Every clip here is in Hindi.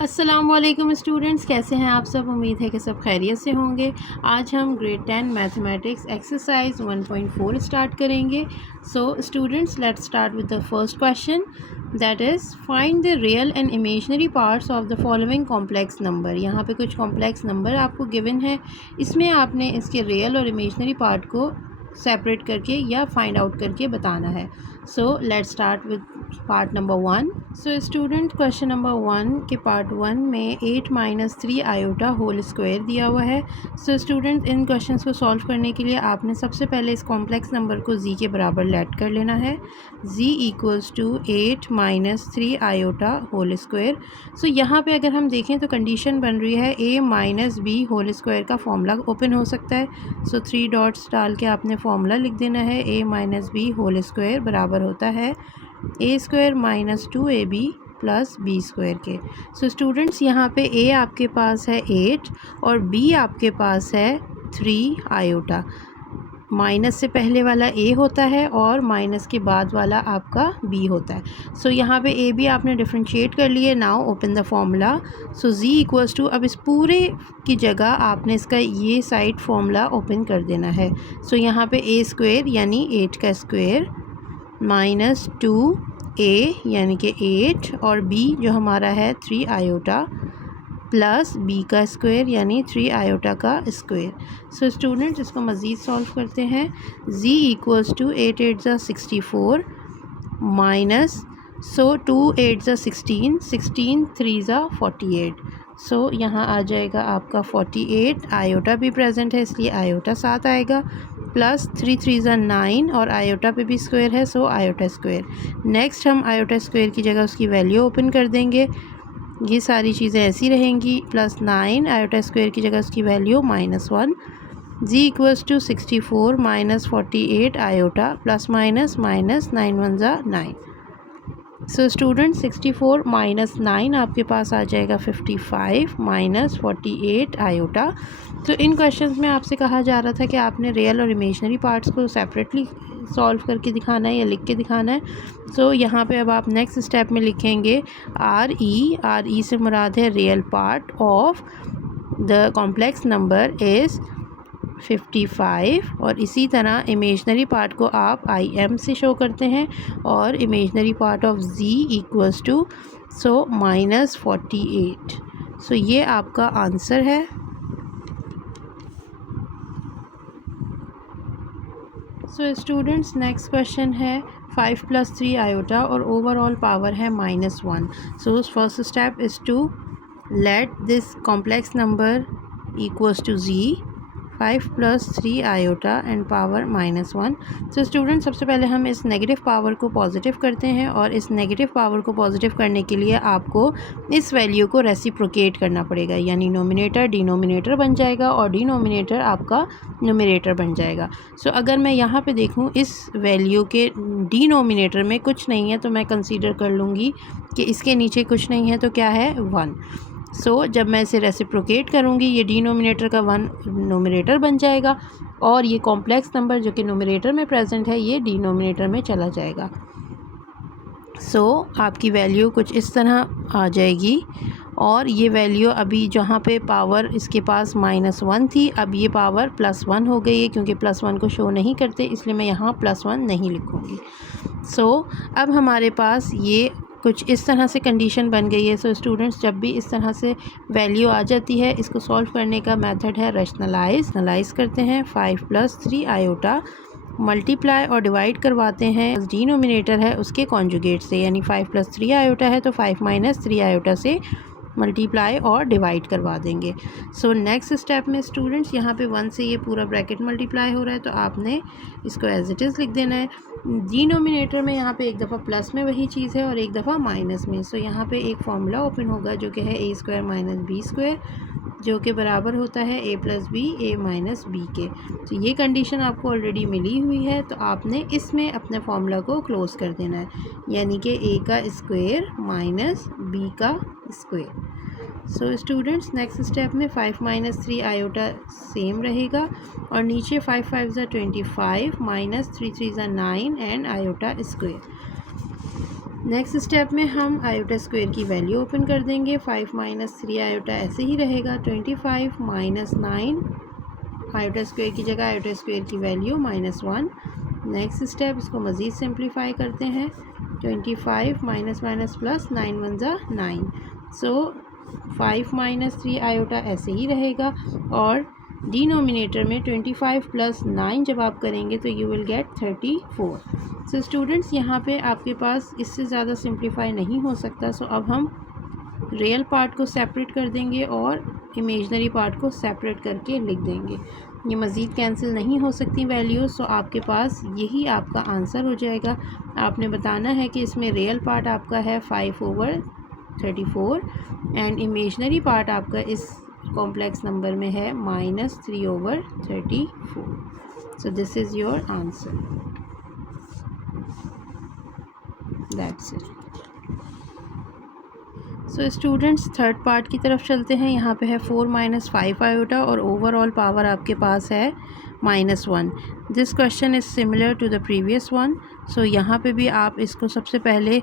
अस्सलामुअलैकुम स्टूडेंट्स, कैसे हैं आप सब। उम्मीद है कि सब खैरियत से होंगे। आज हम ग्रेड 10 मैथमेटिक्स एक्सरसाइज 1.4 स्टार्ट करेंगे। So students, let's start with the first question, that is find the real and imaginary parts of the following complex number. यहाँ पे कुछ कॉम्प्लेक्स नंबर आपको गिवन है, इसमें आपने इसके रियल और इमेजनरी पार्ट को सेपरेट करके या फाइंड आउट करके बताना है। So let's start with part number 1। So student, question number 1 के पार्ट 1 में 8 - 3 आयोटा होल स्क्वायर दिया हुआ है। सो स्टूडेंट, इन क्वेश्चंस को सॉल्व करने के लिए आपने सबसे पहले इस कॉम्प्लेक्स नंबर को z के बराबर लेट कर लेना है। z equals to 8 - 3 iota whole square. So यहाँ पे अगर हम देखें तो कंडीशन बन रही है a - b होल स्क्वायर का फॉर्मूला ओपन हो सकता है। सो 3 डॉट्स डाल के आपने फॉर्मूला लिख देना है। a - b होल स्क्वायर बराबर होता है a square - 2ab plus B square के। सो स्टूडेंट्स, यहाँ पे a आपके पास है 8 और b आपके पास है 3 आयोटा। माइनस से पहले वाला a होता है और माइनस के बाद वाला आपका b होता है। सो यहाँ पे a b आपने डिफ्रेंशिएट कर लिए। Now open the formula. So z equals to, अब इस पूरे की जगह आपने इसका ये साइड फॉर्मूला ओपन कर देना है। सो यहाँ पे a स्क्वायर यानी 8 का स्क्वायर -2a यानी कि 8 और b जो हमारा है 3 आयोटा प्लस b का स्क्वायर यानी 3 आयोटा का स्क्वायर। सो स्टूडेंट्स, इसको मज़ीद सॉल्व करते हैं। z इक्वल्स टू 8 8 ज़ा 64 माइनस 2 8 ज़ा 16 16 3 ज़ा 48। सो यहाँ आ जाएगा आपका 48। आयोटा भी प्रेजेंट है इसलिए आयोटा साथ आएगा, प्लस 3 3 ज़ा 9 और आयोटा पे भी स्क्वायर है, सो आयोटा स्क्वायर। नेक्स्ट हम आयोटा स्क्वायर की जगह उसकी वैल्यू ओपन कर देंगे। ये सारी चीज़ें ऐसी रहेंगी। प्लस 9 आयोटा स्क्वायर की जगह उसकी value -1। z equals to 64 - 48 iota plus minus 9 1 ज़ा 9। सो स्टूडेंट, 64 - 9 आपके पास आ जाएगा 55 - 48 आयोटा। तो इन क्वेश्चंस में आपसे कहा जा रहा था कि आपने रियल और इमेजनरी पार्ट्स को सेपरेटली सॉल्व करके दिखाना है या लिख के दिखाना है। सो यहाँ पे अब आप नेक्स्ट स्टेप में लिखेंगे आर ई से मुराद है real part of the complex number is 55 और इसी तरह इमेजनरी पार्ट को आप आई एम से शो करते हैं और imaginary part of z equals to -48। So ये आपका आंसर है। सो स्टूडेंट्स, नेक्स्ट क्वेश्चन है 5 + 3 आयोटा और ओवरऑल पावर है -1। So first step is to let this complex number equals to z 5 + 3 iota and power -1। So student, सबसे पहले हम इस नेगेटिव पावर को पॉजिटिव करते हैं और इस नेगेटिव पावर को पॉजिटिव करने के लिए आपको इस वैल्यू को रेसिप्रोकेट करना पड़ेगा, यानी नोमिनेटर डिनोमिनेटर बन जाएगा और डिनोमिनेटर आपका न्यूमरेटर बन जाएगा। सो अगर मैं यहाँ पे देखूँ इस वैल्यू के डिनोमिनेटर में कुछ नहीं है तो मैं कंसीडर कर लूँगी कि इसके नीचे कुछ नहीं है, तो क्या है 1। सो जब मैं इसे रेसिप्रोकेट करूँगी ये डिनोमिनेटर का 1 नोमिनेटर बन जाएगा और ये कॉम्प्लेक्स नंबर जो कि नोमिनेटर में प्रेजेंट है ये डिनोमिनेटर में चला जाएगा। सो आपकी वैल्यू कुछ इस तरह आ जाएगी और ये वैल्यू अभी जहाँ पे पावर इसके पास -1 थी अब ये पावर +1 हो गई है, क्योंकि +1 को शो नहीं करते इसलिए मैं यहाँ +1 नहीं लिखूँगी। सो अब हमारे पास ये कुछ इस तरह से कंडीशन बन गई है। सो स्टूडेंट्स, जब भी इस तरह से वैल्यू आ जाती है इसको सॉल्व करने का मेथड है रैशनलाइज करते हैं। 5 + 3 आयोटा मल्टीप्लाई और डिवाइड करवाते हैं डिनोमिनेटर है उसके कॉन्जुगेट से, यानी 5 + 3 आयोटा है तो 5 - 3 आयोटा से मल्टीप्लाई और डिवाइड करवा देंगे। सो नेक्स्ट स्टेप में स्टूडेंट्स यहाँ पे 1 से ये पूरा ब्रैकेट मल्टीप्लाई हो रहा है तो आपने इसको एज इट इज़ लिख देना है। डिनोमिनेटर में यहाँ पे एक दफ़ा प्लस में वही चीज़ है और एक दफ़ा माइनस में। सो यहाँ पे एक फॉर्मूला ओपन होगा जो कि है a स्क्वायर - b स्क्वायर, जो कि बराबर होता है a + b a - b के। तो ये कंडीशन आपको ऑलरेडी मिली हुई है तो आपने इसमें अपने फॉर्मूला को क्लोज़ कर देना है, यानी कि a का स्क्वायर माइनस b का square. So students, next step में 5 - 3 आयोटा सेम रहेगा और नीचे 5 5 ज़ा 25 -3 3 ज़ा 9 and iota square. Next step में हम आयोटा स्क्वायर की वैल्यू ओपन कर देंगे। 5 माइनस 3 आयोटा ऐसे ही रहेगा। 25 माइनस 9 आयोटा स्क्वायर की जगह आयोटा स्क्वायर की वैल्यू -1। नेक्स्ट स्टेप, इसको मज़ीद सिंप्लीफाई करते हैं। 25 माइनस माइनस प्लस 9 1 ज़ा 9। सो 5 माइनस 3 आयोटा ऐसे ही रहेगा और डिनोमिनेटर में 25 प्लस 9 जब आप करेंगे तो you will gate 34। So students, यहाँ पे आपके पास इससे ज़्यादा सिंप्लीफाई नहीं हो सकता। सो अब हम रियल पार्ट को सेपरेट कर देंगे और इमेजनरी पार्ट को सेपरेट करके लिख देंगे। ये मज़ीद कैंसिल नहीं हो सकती वैल्यूज़। सो आपके पास यही आपका आंसर हो जाएगा। आपने बताना है कि इसमें रियल पार्ट आपका है 5/34 एंड इमेजनरी पार्ट आपका इस कॉम्प्लेक्स नंबर में है -3/34। So this is your answer. That's it. So students, third part की तरफ चलते हैं। यहाँ पे है 4 माइनस 5 आयोटा और ओवरऑल पावर आपके पास है -1। This question is similar to the previous one. So यहाँ पे भी आप इसको सबसे पहले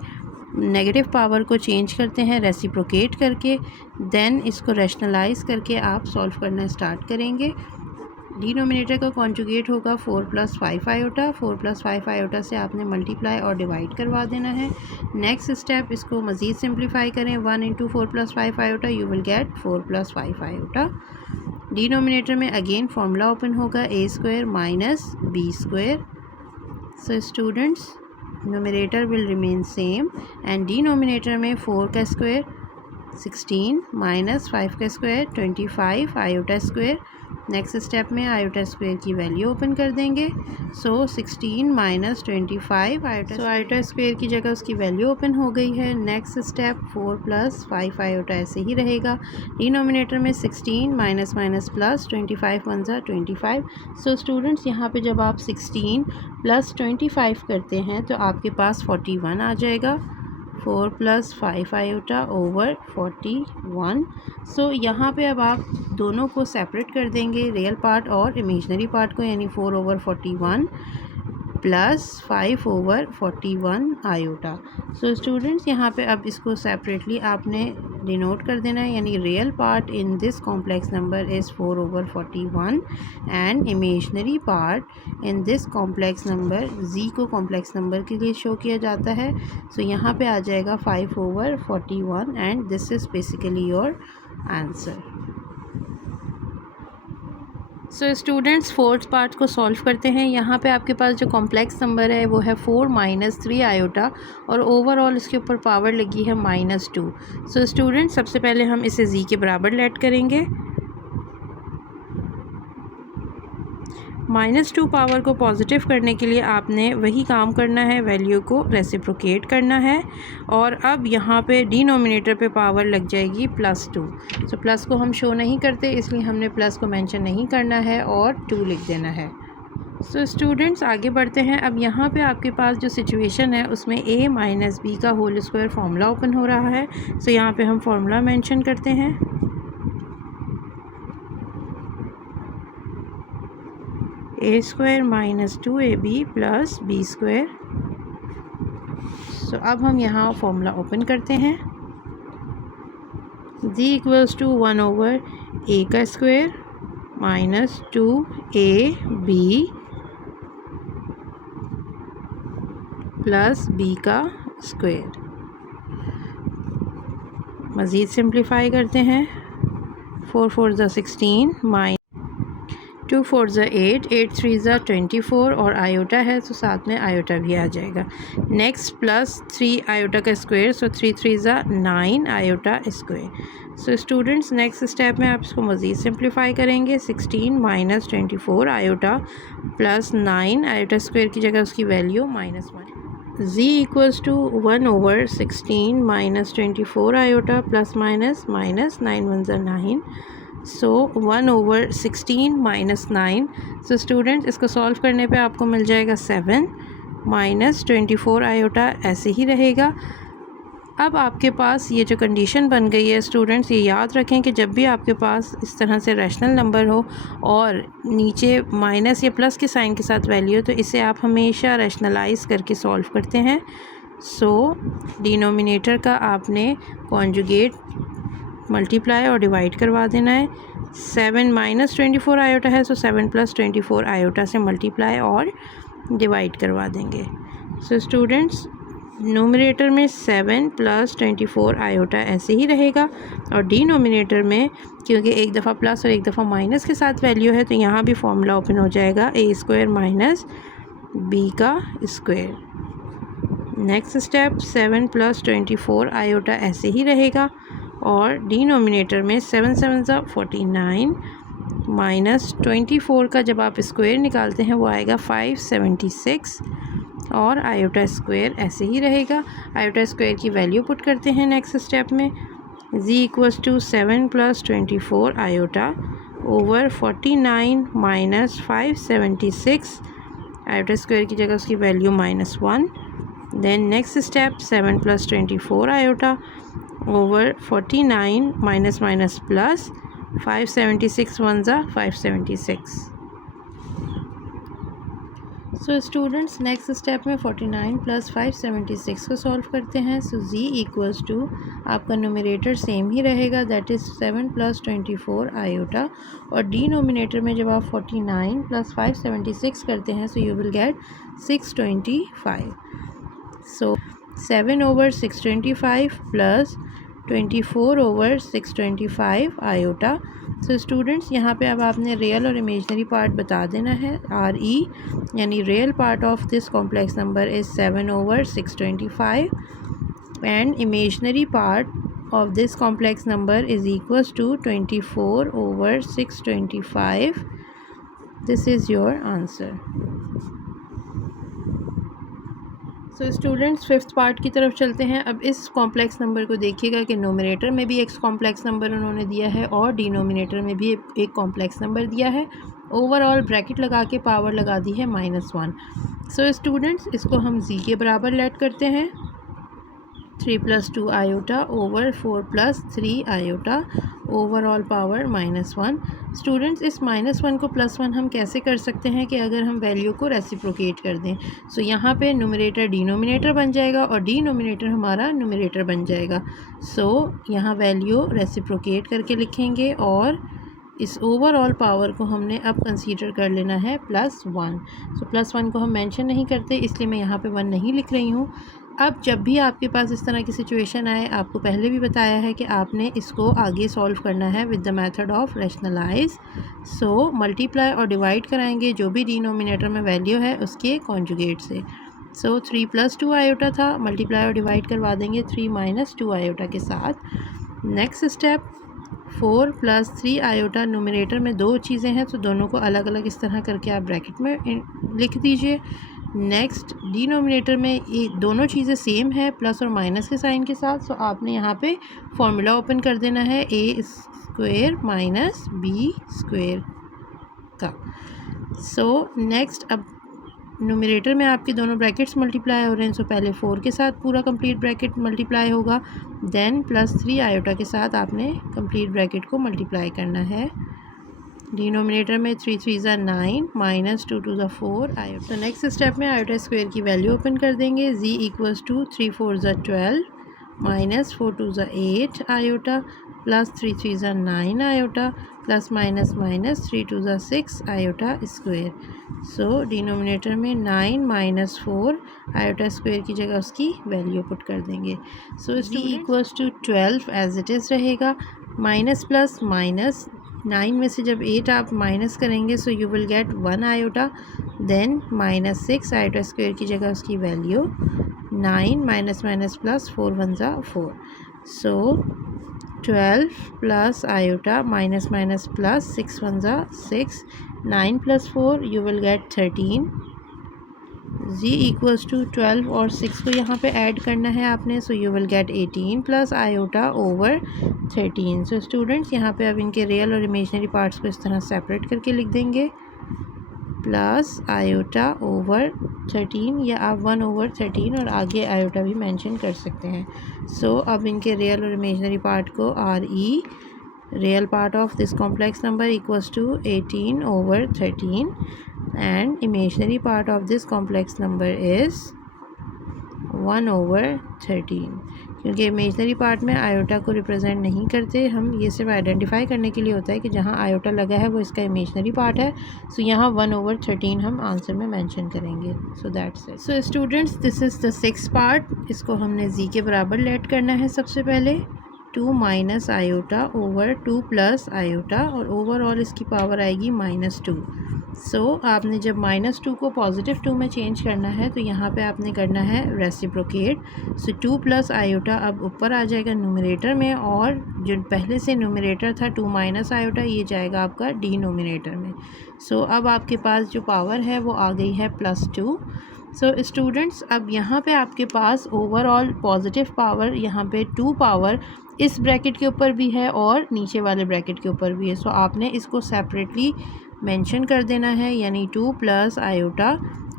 नेगेटिव पावर को चेंज करते हैं रेसिप्रोकेट करके, देन इसको रैशनलाइज करके आप सॉल्व करना स्टार्ट करेंगे। डिनोमिनेटर का कॉन्जुगेट होगा 4 + 5 आयोटा। 4 + 5 आयोटा से आपने मल्टीप्लाई और डिवाइड करवा देना है। नेक्स्ट स्टेप, इसको मज़ीद सिंप्लीफाई करें। 1 × 4 + 5 iota you will gate 4 + 5 iota. Denominator में अगेन फॉर्मूला ओपन होगा a² - b²। So students, numerator will remain same and denominator में 4 का स्क्वायर 16 माइनस 5 का square 25 iota square. Next step में आयोटा स्क्वायर की वैल्यू ओपन कर देंगे। सो 16 minus 25 iota, so iota square की जगह उसकी वैल्यू ओपन हो गई है। नेक्स्ट स्टेप 4 + 5 आयोटा ऐसे ही रहेगा। डिनोमिनेटर में 16 माइनस माइनस प्लस 25 1 ज़ा 25। सो स्टूडेंट्स, यहाँ पे जब आप 16 + 25 करते हैं तो आपके पास 41 आ जाएगा। 4 + 5 आयोटा ओवर 41। सो यहाँ पे अब आप दोनों को सेपरेट कर देंगे, रियल पार्ट और इमेजनरी पार्ट को, यानी 4/41 + 5/41 आयोटा। सो स्टूडेंट्स, यहाँ पे अब इसको सेपरेटली आपने डिनोट कर देना है, यानी real part in this complex number is 4/41 and imaginary part in this complex number, z को कॉम्प्लेक्स नंबर के लिए शो किया जाता है। सो यहाँ पे आ जाएगा 5/41 and this is basically your answer. So students, fourth part को सॉल्व करते हैं। यहाँ पे आपके पास जो कॉम्प्लेक्स नंबर है वो है 4 - 3 आयोटा और ओवरऑल इसके ऊपर पावर लगी है -2। सो स्टूडेंट्स, सबसे पहले हम इसे z के बराबर लेट करेंगे। -2 पावर को पॉजिटिव करने के लिए आपने वही काम करना है, वैल्यू को रेसिप्रोकेट करना है और अब यहाँ पे डिनोमिनेटर पे पावर लग जाएगी +2। सो प्लस को हम शो नहीं करते, इसलिए हमने प्लस को मेंशन नहीं करना है और 2 लिख देना है। सो स्टूडेंट्स, आगे बढ़ते हैं। अब यहाँ पे आपके पास जो सिचुएशन है उसमें a - b का होल स्क्वायर फार्मूला ओपन हो रहा है। सो यहाँ पे हम फार्मूला मेंशन करते हैं। a² - 2ab + b²। सो अब हम यहाँ फॉर्मूला ओपन करते हैं। z = 1/a² - 2ab + b²। मज़ीद सिंप्लीफाई करते हैं। 4 4 ज़ा 16 2 4 ज़ा 8 8 3 ज़ा 24 और आयोटा है तो साथ में आयोटा भी आ जाएगा। नेक्स्ट +3 आयोटा का स्क्वायर, सो 3 3 ज़ा 9 iota square. So students, next step में आप इसको मज़ीद सिंप्लीफाई करेंगे। 16 - 24 आयोटा + 9 आयोटा स्क्वायर की जगह उसकी वैल्यू -1। z = 1/16 - 24 आयोटा ± -9 1 ज़ा 9। सो 1/16 - 9। सो स्टूडेंट्स, इसको सॉल्व करने पे आपको मिल जाएगा 7 - 24 आयोटा ऐसे ही रहेगा। अब आपके पास ये जो कंडीशन बन गई है स्टूडेंट्स, ये याद रखें कि जब भी आपके पास इस तरह से रैशनल नंबर हो और नीचे माइनस या प्लस के साइन के साथ वैल्यू हो तो इसे आप हमेशा रैशनलाइज करके सॉल्व करते हैं। सो डिनोमिनेटर का आपने कॉन्जुगेट मल्टीप्लाई और डिवाइड करवा देना है। 7 माइनस 24 आयोटा है, सो 7 प्लस 24 आयोटा से मल्टीप्लाई और डिवाइड करवा देंगे। सो स्टूडेंट्स, नोमिनेटर में 7 प्लस 24 आयोटा ऐसे ही रहेगा और डिनोमिनेटर में क्योंकि एक दफ़ा प्लस और एक दफ़ा माइनस के साथ वैल्यू है तो यहाँ भी फॉर्मूला ओपन हो जाएगा a स्क्वायर माइनस b का square. Next step 7 plus 24 iota ऐसे ही रहेगा और डिनोमिनेटर में 7 7 ज़ा 49 माइनस 24 का जब आप स्क्वायर निकालते हैं वो आएगा 576 और आयोटा स्क्वायर ऐसे ही रहेगा। आयोटा स्क्वायर की वैल्यू पुट करते हैं नेक्स्ट स्टेप में। z equals to 7 plus 24 iota over 49 minus 576, iota square की जगह उसकी value -1। Then next step 7 plus 24 iota over 49 minus minus plus 576 1 ज़ा 576। सो स्टूडेंट्स, नेक्स्ट स्टेप में 49 प्लस 576 को सॉल्व करते हैं। सो z इक्वल्स टू आपका न्यूमरेटर सेम ही रहेगा, दैट इज़ 7 प्लस 24 आयोटा और डिनोमिनेटर में जब आप 49 प्लस 576 करते हैं सो you will gate 625। So 7 over 625 plus 24 over 625 iota. So students, यहाँ पे अब आपने रियल और इमेजनरी पार्ट बता देना है। आर ई यानी real part of this complex number is 7 over 625 and imaginary part of this complex number is equals to 24 over 625। This is your answer. So students, fifth part की तरफ चलते हैं। अब इस कॉम्प्लेक्स नंबर को देखिएगा कि नोमिनेटर में भी एक कॉम्प्लेक्स नंबर उन्होंने दिया है और डिनोमिनेटर में भी एक कॉम्प्लेक्स नंबर दिया है। ओवरऑल ब्रैकेट लगा के पावर लगा दी है -1। सो स्टूडेंट्स, इसको हम z के बराबर लेट करते हैं। 3 plus 2 iota over 4 plus 3 iota overall power -1। Students, इस -1 को +1 हम कैसे कर सकते हैं कि अगर हम वैल्यू को रेसिप्रोकेट कर दें। सो यहाँ पे न्यूमरेटर डिनोमिनेटर बन जाएगा और डिनोमिनेटर हमारा न्यूमरेटर बन जाएगा। सो यहाँ वैल्यू रेसिप्रोकेट करके लिखेंगे और इस ओवरऑल पावर को हमने अब कंसीडर कर लेना है +1। सो +1 को हम मेंशन नहीं करते, इसलिए मैं यहाँ पे 1 नहीं लिख रही हूँ। अब जब भी आपके पास इस तरह की सिचुएशन आए, आपको पहले भी बताया है कि आपने इसको आगे सॉल्व करना है with the method of rationalize. So multiply और डिवाइड कराएंगे जो भी डिनोमिनेटर में वैल्यू है उसके कॉन्जुगेट से। सो 3 प्लस 2 आयोटा था, मल्टीप्लाई और डिवाइड करवा देंगे 3 माइनस 2 आयोटा के साथ। Next step 4 plus 3 iota, numerator में दो चीज़ें हैं तो दोनों को अलग अलग इस तरह करके आप ब्रैकेट में लिख दीजिए। नेक्स्ट डिनोमिनेटर में ये दोनों चीज़ें सेम है प्लस और माइनस के साइन के साथ। सो आपने यहाँ पे फॉर्मूला ओपन कर देना है a square minus b square का। सो नेक्स्ट, अब न्यूमरेटर में आपके दोनों ब्रैकेट्स मल्टीप्लाई हो रहे हैं। सो पहले 4 के साथ पूरा कंप्लीट ब्रैकेट मल्टीप्लाई होगा, देन प्लस 3 आयोटा के साथ आपने कंप्लीट ब्रैकेट को मल्टीप्लाई करना है। डिनोमिनेटर में 3 3 ज़ा 9 माइनस 2 2 ज़ा 4 आयोटा। तो नेक्स्ट स्टेप में आयोटा स्क्वायर की वैल्यू ओपन कर देंगे। z इक्वल्स टू 3 4 ज़ा 12 माइनस 4 2 ज़ा 8 आयोटा प्लस 3 3 ज़ा 9 आयोटा प्लस माइनस माइनस 3 2 ज़ा 6 आयोटा स्क्वायर। सो डिनोमिनेटर में 9 माइनस 4 आयोटा स्क्वायर की जगह उसकी वैल्यू पुट कर देंगे। So z equals to 12 as it is रहेगा। माइनस प्लस माइनस 9 में से जब 8 आप माइनस करेंगे so you will get 1 iota, then -6 iota square की जगह उसकी वैल्यू 9 माइनस माइनस प्लस 4 1 ज़ा 4। So 12 plus iota minus minus plus 6 1 ज़ा 6, 9 plus 4 you will get 13। z equals to 12 और 6 को यहाँ पे ऐड करना है आपने। सो you will gate 18 plus iota over 13। So students, यहाँ पे अब इनके रियल और इमेजनरी पार्ट्स को इस तरह सेपरेट करके लिख देंगे। प्लस आयोटा ओवर 13 या आप 1 ओवर 13 और आगे आयोटा भी मेंशन कर सकते हैं। सो अब इनके रियल और इमेजनरी पार्ट को R E, real part of this complex number equals to 18 over 13 and imaginary part of this complex number is 1/13, क्योंकि इमेजनरी पार्ट में आयोटा को रिप्रेजेंट नहीं करते हम, ये सिर्फ आइडेंटिफाई करने के लिए होता है कि जहाँ आयोटा लगा है वो इसका इमेजनरी पार्ट है। सो यहाँ 1/13 हम आंसर में मेंशन करेंगे। So that's it. So students, this is the 6th part. इसको हमने जी के बराबर लेट करना है। सबसे पहले 2 minus iota over 2 plus iota, और ओवरऑल इसकी पावर आएगी -2। सो आपने जब -2 को +2 में चेंज करना है तो यहाँ पे आपने करना है रेसिप्रोकेट। सो 2 प्लस आयोटा अब ऊपर आ जाएगा न्यूमरेटर में, और जो पहले से न्यूमरेटर था 2 माइनस आयोटा, ये जाएगा आपका डिनोमिनेटर में। सो अब आपके पास जो पावर है वो आ गई है +2। सो स्टूडेंट्स, अब यहाँ पे आपके पास ओवरऑल पॉजिटिव पावर, यहाँ पे 2 पावर इस ब्रैकेट के ऊपर भी है और नीचे वाले ब्रैकेट के ऊपर भी है। सो आपने इसको सेपरेटली मेंशन कर देना है, यानी 2 प्लस आयोटा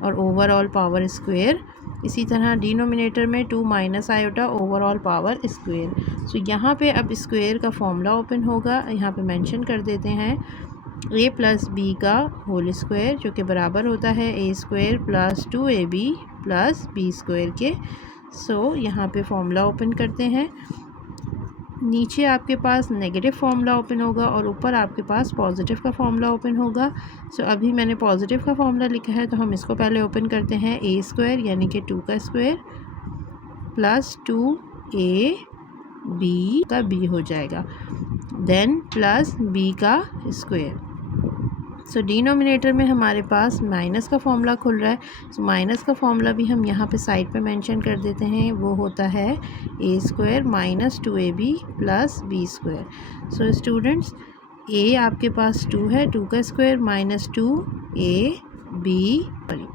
और ओवरऑल पावर स्क्वायर। इसी तरह डिनोमिनेटर में 2 minus iota overall power square. So यहाँ पे अब स्क्वायर का फॉर्मूला ओपन होगा, यहाँ पे मेंशन कर देते हैं a प्लस बी का होल स्क्वायर, जो कि बराबर होता है a² plus 2ab plus b² के। सो यहाँ पे फॉर्मूला ओपन करते हैं। नीचे आपके पास नेगेटिव फार्मूला ओपन होगा और ऊपर आपके पास पॉजिटिव का फार्मूला ओपन होगा। सो अभी मैंने पॉजिटिव का फार्मूला लिखा है तो हम इसको पहले ओपन करते हैं। a² यानी कि 2 का स्क्वायर प्लस 2ab का b हो जाएगा, देन प्लस b का स्क्वायर। सो डिनोमिनेटर में हमारे पास माइनस का फॉर्मूला खुल रहा है। सो माइनस का फॉर्मूला भी हम यहाँ पे साइड पे मेंशन कर देते हैं, वो होता है a² minus 2ab plus b²। So students, a आपके पास 2 है, 2 का square minus 2ab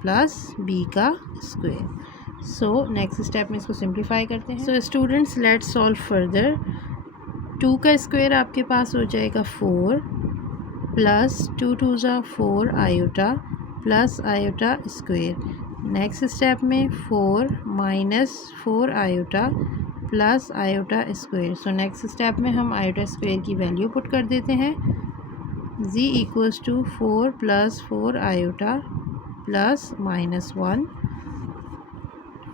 plus b का स्क्वायर। सो नेक्स्ट स्टेप में इसको सिंप्लीफाई करते हैं। So students, let's solve further. 2 का स्क्वायर आपके पास हो जाएगा 4 प्लस 2 2 ज़ा 4 iota plus iota square. Next step में 4 minus 4 iota plus iota square. So next step में हम आयोटा स्क्वायर की वैल्यू पुट कर देते हैं। z equals to 4 plus 4 iota plus -1,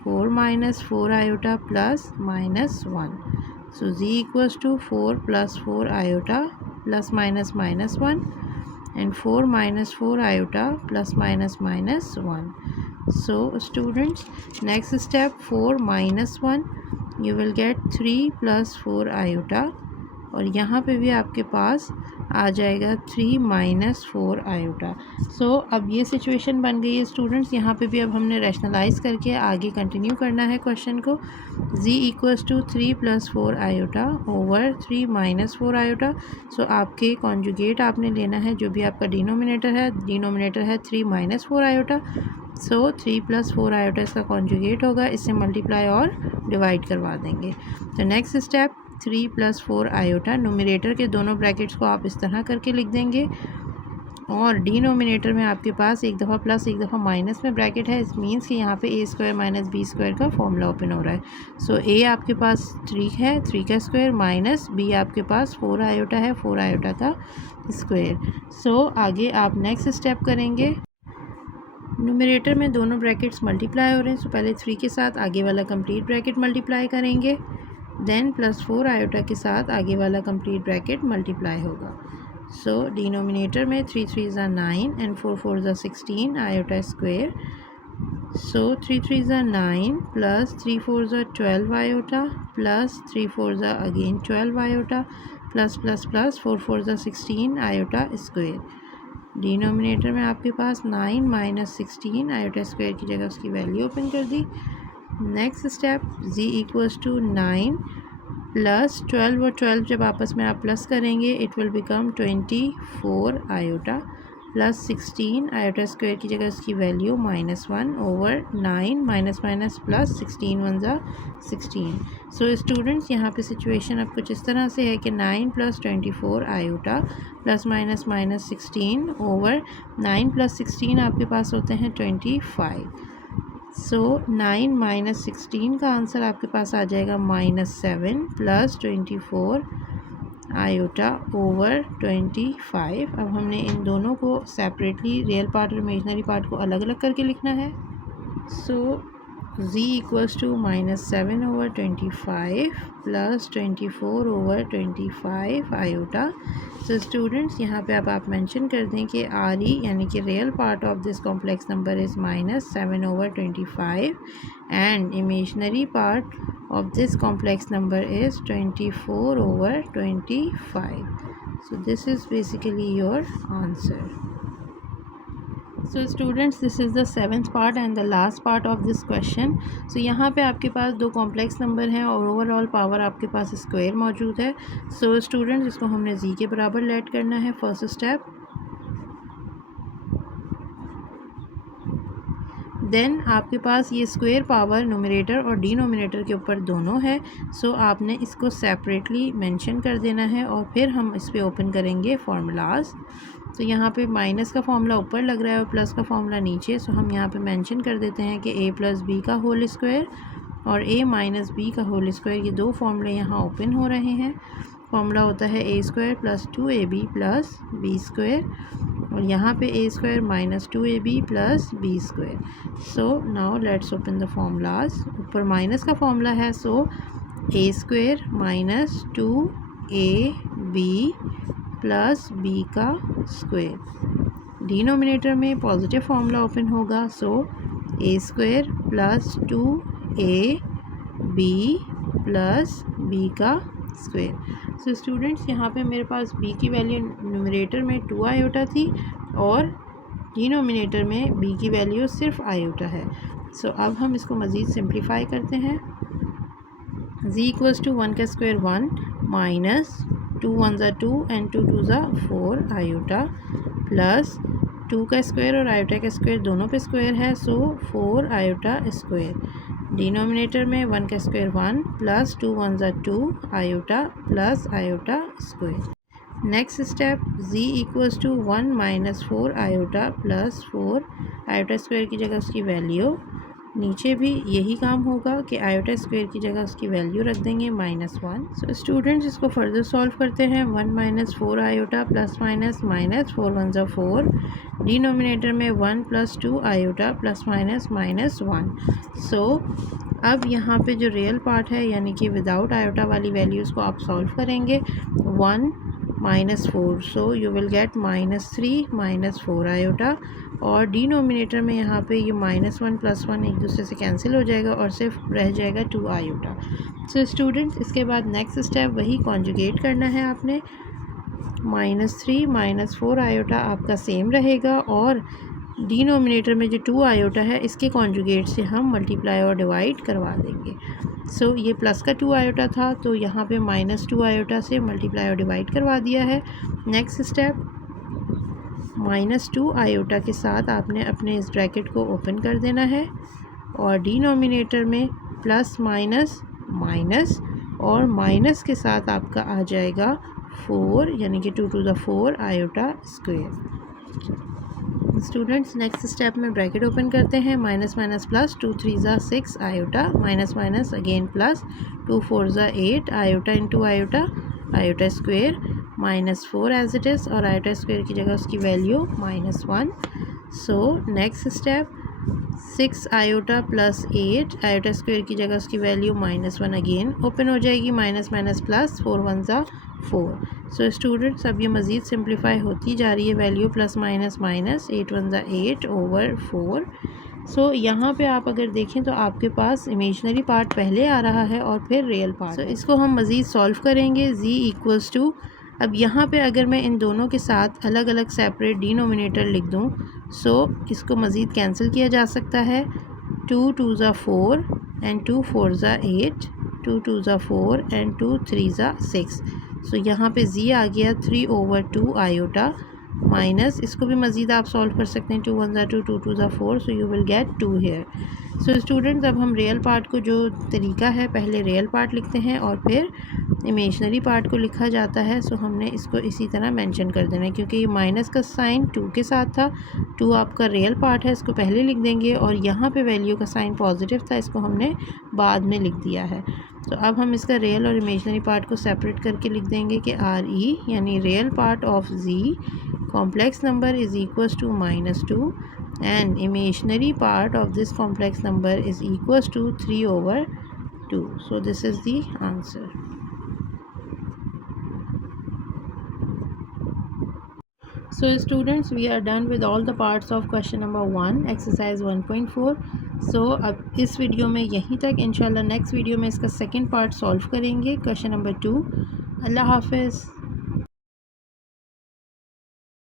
4 minus 4 iota plus -1। So z equals to 4 plus 4 iota plus -1 and 4 minus 4 iota plus -1. So students, next step 4 minus 1, you will get 3 plus 4 iota, और यहाँ पे भी आपके पास आ जाएगा 3 माइनस 4 आयोटा। सो अब ये सिचुएशन बन गई है स्टूडेंट्स। यहाँ पे भी अब हमने रैशनलाइज करके आगे कंटिन्यू करना है क्वेश्चन को। z equals to 3 plus 4 iota over 3 minus 4 iota. So आपके कॉन्जुगेट आपने लेना है, जो भी आपका डिनोमिनेटर है 3 माइनस 4 आयोटा। सो 3 प्लस 4 आयोटा इसका कॉन्जुगेट होगा, इससे मल्टीप्लाई और डिवाइड करवा देंगे। तो next step 3 plus 4 iota, numerator के दोनों ब्रैकेट्स को आप इस तरह करके लिख देंगे, और डिनोमिनेटर में आपके पास एक दफ़ा प्लस एक दफ़ा माइनस में ब्रैकेट है। इस मीन्स कि यहाँ पे a² माइनस b² का फॉर्मूला ओपन हो रहा है। सो a आपके पास 3 है, 3 का स्क्वायर, माइनस b आपके पास 4 आयोटा है, 4 आयोटा का स्क्वायर। सो आगे आप नेक्स्ट स्टेप करेंगे। न्यूमरेटर में दोनों ब्रैकेट्स मल्टीप्लाई हो रहे हैं। सो पहले 3 के साथ आगे वाला कंप्लीट ब्रैकेट मल्टीप्लाई करेंगे, देन प्लस 4 आयोटा के साथ आगे वाला कंप्लीट ब्रैकेट मल्टीप्लाई होगा। सो डिनोमिनेटर में 3 3 ज़ा 9 एंड 4 4 ज़ा 16 आयोटा स्क्वायर। सो 3 3 ज़ा 9 प्लस 3 4 ज़ा 12 आयोटा प्लस 3 4 ज़ा again 12 iota plus plus plus 4 4 ज़ा 16 आयोटा स्क्वायर। डिनोमिनेटर में आपके पास 9 माइनस 16 आयोटा स्क्वायर की जगह उसकी वैल्यू ओपन कर दी। Next step z equals to 9 plus 12 और 12 जब आपस में आप प्लस करेंगे it will become 24 iota plus 16 iota square की जगह इसकी value -1 over 9 minus minus plus 16 1 ज़ा 16। सो स्टूडेंट्स, यहाँ पे सिचुएशन अब कुछ इस तरह से है कि 9 plus 24 iota plus minus minus 16 over 9 plus 16 आपके पास होते हैं 25। सो 9 माइनस 16 का आंसर आपके पास आ जाएगा -7 प्लस 24 आयोटा ओवर 25। अब हमने इन दोनों को सेपरेटली रियल पार्ट और इमेजनरी पार्ट को अलग अलग करके लिखना है। सो z equals to -7/25 plus 24/25 iota. So students यहाँ पे अब आप मेंशन कर दें कि आर ई यानी कि real part of this complex number is -7/25 and imaginary part of this complex number is 24/25. So this is basically your answer. So students, this is the seventh part and the last part of this question. So यहाँ पे आपके पास दो कॉम्प्लेक्स नंबर हैं और ओवरऑल पावर आपके पास स्क्वायर मौजूद है. So students, इसको हमने z के बराबर लेट करना है. First step. देन आपके पास ये स्क्वायर पावर नोमिनेटर और डिनोमिनेटर के ऊपर दोनों है. सो आपने इसको सेपरेटली मेंशन कर देना है और फिर हम इस पर ओपन करेंगे फार्मूलाज. तो यहाँ पे माइनस का फॉर्मूला ऊपर लग रहा है और प्लस का फॉर्मूला नीचे. सो हम यहाँ पे मेंशन कर देते हैं कि a + b का होल स्क्वायर और a - b का होल स्क्वायर, ये दो फार्मूले यहाँ ओपन हो रहे हैं. फॉर्मूला होता है a² + 2ab + b², और यहाँ पे a² - 2ab + b². So now let's open the formulas. ऊपर माइनस का फॉर्मूला है, सो a² - 2ab + b का स्क्वायर. डिनोमिनेटर में पॉजिटिव फार्मूला ओपन होगा, सो a² + 2ab + b का स्क्वायर. सो स्टूडेंट्स, यहाँ पे मेरे पास b की वैल्यू न्यूमरेटर में 2 आयोटा थी और डिनोमिनेटर में b की वैल्यू सिर्फ आयोटा है. सो अब हम इसको मज़ीद सिंप्लीफाई करते हैं. z = 1 का square 1 minus 2 × 1 = 2 and 2 × 2 = 4 iota plus 2 का स्क्वायर और आयोटा का स्क्वायर दोनों पे स्क्वायर है, सो 4 आयोटा स्क्वायर. डिनोमिनेटर में 1 का square 1 plus 2 × 1 = 2 iota plus iota square. Next step, z = 1 - 4 iota plus 4 iota square की जगह उसकी वैल्यू. नीचे भी यही काम होगा कि आयोटा स्क्वायर की जगह उसकी वैल्यू रख देंगे -1. सो स्टूडेंट्स, इसको फर्दर सॉल्व करते हैं. 1 - 4 आयोटा प्लस माइनस -4 × 1 = 4. डिनोमिनेटर में 1 + 2 आयोटा प्लस माइनस -1. सो अब यहाँ पे जो रियल पार्ट है यानी कि विदाउट आयोटा वाली वैल्यूज़ को आप सॉल्व करेंगे. 1 - 4, so you will gate -3 - 4 iota, और डिनोमिनेटर में यहाँ पे ये -1 + 1 एक दूसरे से कैंसिल हो जाएगा और सिर्फ रह जाएगा 2 आयोटा. सो स्टूडेंट्स, इसके बाद नेक्स्ट स्टेप वही कॉन्जुगेट करना है आपने. -3 - 4 आयोटा आपका सेम रहेगा और डिनोमिनेटर में जो 2 आयोटा है इसके कॉन्जुगेट से हम मल्टीप्लाई और डिवाइड करवा देंगे. सो ये प्लस का 2 आयोटा था तो यहाँ पे -2 आयोटा से मल्टीप्लाई और डिवाइड करवा दिया है. नेक्स्ट स्टेप, -2 आयोटा के साथ आपने अपने इस ब्रैकेट को ओपन कर देना है और डिनोमिनेटर में प्लस माइनस माइनस और माइनस के साथ आपका आ जाएगा 4 यानी कि 2 × 4 iota square. Students, next step में ब्रैकेट ओपन करते हैं. Minus minus plus 2 × 3 = 6 iota minus minus again plus 2 × 4 = 8 iota into iota iota square -4 as it is और आयोटा स्क्वायर की जगह उसकी value -1. So next step, 6 iota plus 8 iota square की जगह उसकी वैल्यू -1 अगेन ओपन हो जाएगी. Minus minus plus 4 × 1 = 4. सो स्टूडेंट्स, अब ये मज़ीद सिंप्लीफाई होती जा रही है वैल्यू प्लस माइनस माइनस 8 × 1 = 8/4. सो यहाँ पे आप अगर देखें तो आपके पास इमेजनरी पार्ट पहले आ रहा है और फिर रियल पार्ट. सो इसको हम मज़ीद सॉल्व करेंगे. z = अब यहाँ पे अगर मैं इन दोनों के साथ अलग अलग सेपरेट डिनोमिनेटर लिख दूँ, सो इसको मज़ीद कैंसिल किया जा सकता है. 2 × 2 = 4 एंड 2 × 4 = 8 2 × 2 = 4 एंड 2 × 3 = 6. सो यहाँ पे z आ गया 3/2 आयोटा माइनस, इसको भी मज़ीद आप सॉल्व कर सकते हैं. 2 × 1 = 2 2 × 2 = 4, so you will get 2 here. So students, अब हम रियल पार्ट को जो तरीका है पहले रियल पार्ट लिखते हैं और फिर इमेजनरी पार्ट को लिखा जाता है. सो हमने इसको इसी तरह मेंशन कर देना है क्योंकि ये माइनस का साइन 2 के साथ था. 2 आपका रियल पार्ट है, इसको पहले लिख देंगे और यहाँ पे वैल्यू का साइन पॉजिटिव था, इसको हमने बाद में लिख दिया है. तो अब हम इसका रियल और इमेजनरी पार्ट को सेपरेट करके लिख देंगे कि RE यानी real part of z complex number is equals to -2 and imaginary part of this complex number is equals to 3/2. So this is the answer. So students, we are done with all the parts of question number 1 exercise 1.4. So अब इस वीडियो में यहीं तक, इंशाल्लाह नेक्स्ट वीडियो में इसका सेकंड पार्ट सॉल्व करेंगे, क्वेश्चन नंबर 2. अल्लाह हाफिज़.